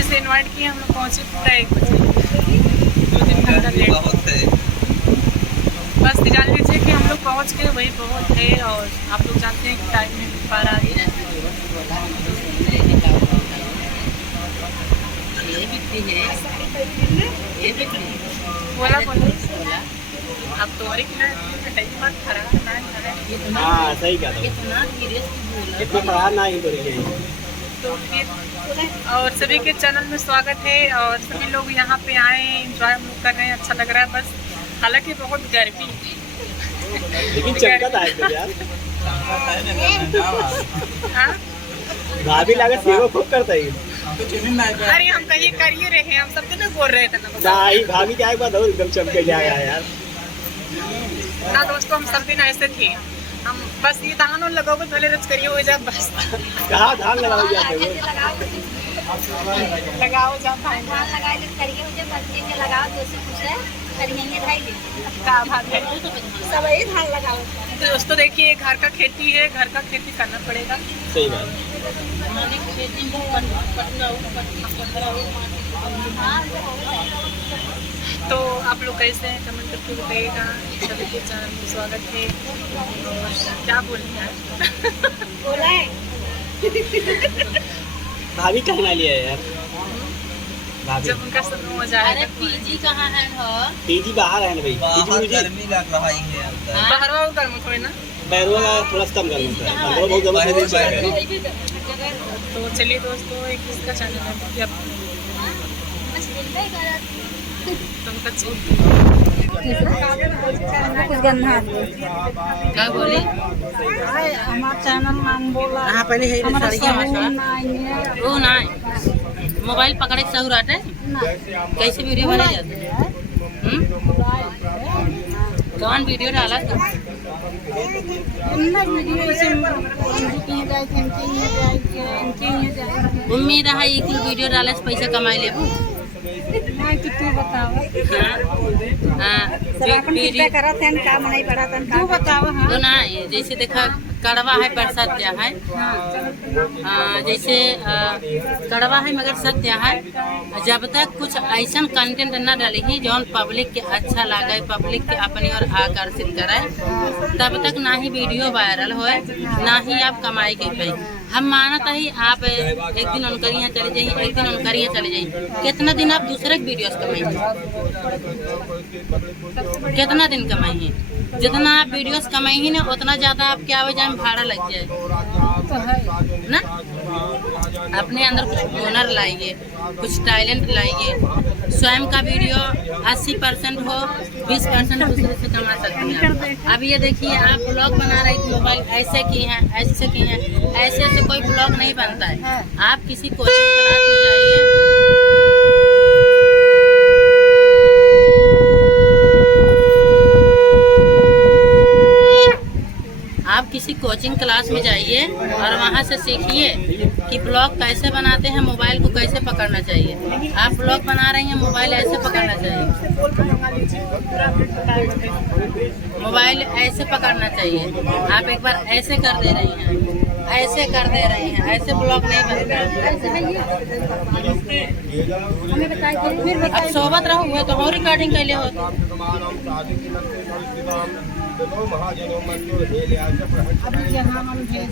बजे से इनवाइट किए, हम लोग पहुँचे पूरा 1 बजे, 2-3 घंटा लेट। बस जान लीजिए कि हम लोग पहुँच गए, वही बहुत है। और आप लोग जानते हैं कि टाइम में पार आ रही है। बोला अब तो और हाँ सही क्या था, इतना पढ़ा ना ही तो फिर और सभी के चैनल में स्वागत है। और सभी लोग यहाँ पे आए, एंजॉय हम लोग कर रहे हैं, अच्छा लग रहा है। बस हालांकि बहुत गर्मी लेकिन चमकत आए तो यार। हाँ? भाभी लगे सेवा खूब करता है। अरे हम कहीं कर ही रहे हैं, हम सब दिन बोल रहे थे ना भाभी क्या बात हो, एकदम चमके जाएगा यार ना दोस्तों। हम सब दिन ऐसे थे, हम बस ये धान और लगाओगे भले रच करिए हो जाए बस। कहाँ धान लगाओ जाते हो, लगाओ जाओ धान लगाए करिए मुझे बच्चे के लगाओ तो से कुछ है करिए भाई का भाग है सब यही धान लगाओ। तो दोस्तों देखिए, घर का खेती है, घर का खेती करना पड़ेगा। सही बात। तो आप लोग कैसे हैं कमेंट करके बताइएगा। सभी के चैनल में स्वागत है। और क्या बोलना है बोला है भाभी कहना लिया यार, भाभी जब उनका सब हो जाएगा। पीजी कहाँ है पीजी बाहर है ना भाई, बाहर गर्मी लग रहा है बाहर वाला गर्म थोड़ी ना, बैरुआ का थोड़ा कम कर लेता है, बहुत जबरदस्त। तो चलिए दोस्तों, एक किसका चैनल है कि आप कुछ गन्ना क्या बोली हमारा चैनल नाम बोला पहले है वो ना मोबाइल पकड़े के सहूर आटे कैसे वीडियो बना जाते कौन वीडियो डाला तो उम्मीद है ये कुल वीडियो डाले से पैसा कमाई लेबू। तो ना जैसे देखा कड़वा है पर सत्य है। जैसे कड़वा है मगर सत्य है। जब तक कुछ ऐसा कंटेंट न डाली जौन पब्लिक के अच्छा लगे, पब्लिक के अपनी ओर आकर्षित करे, तब तक ना ही वीडियो वायरल होए, ना ही आप कमाई के पाई। हम मानत है आप एक दिन उनकर यहाँ चले जाइए, एक दिन उनकर यहाँ चले जाइए, कितना दिन आप दूसरे वीडियोस कमाइए, कितना दिन कमाइए। जितना आप वीडियोस कमाइए ना उतना ज़्यादा आप क्या हो जाए भाड़ा लग जाए ना। अपने अंदर कुछ हुनर लाइए, कुछ टैलेंट लाइए। स्वयं का वीडियो 80% हो, 20% दूसरे से कमा सकते हैं। अब ये देखिए, आप ब्लॉग बना रहे थे, मोबाइल ऐसे की हैं, ऐसे की हैं, ऐसे ऐसे कोई ब्लॉग नहीं बनता है। आप किसी कोचिंग क्लास में जाइए, आप किसी कोचिंग क्लास में जाइए और वहाँ से सीखिए कि ब्लॉग कैसे बनाते हैं, मोबाइल को कैसे पकड़ना चाहिए। आप ब्लॉग बना रही हैं, मोबाइल ऐसे पकड़ना चाहिए, मोबाइल ऐसे पकड़ना चाहिए। आप एक बार ऐसे कर दे रही हैं, ऐसे कर दे रही हैं, ऐसे ब्लॉग नहीं बनता। अब सोबत रहो हुए तो और रिकॉर्डिंग कर ले हो अभी जहाँ हम भेज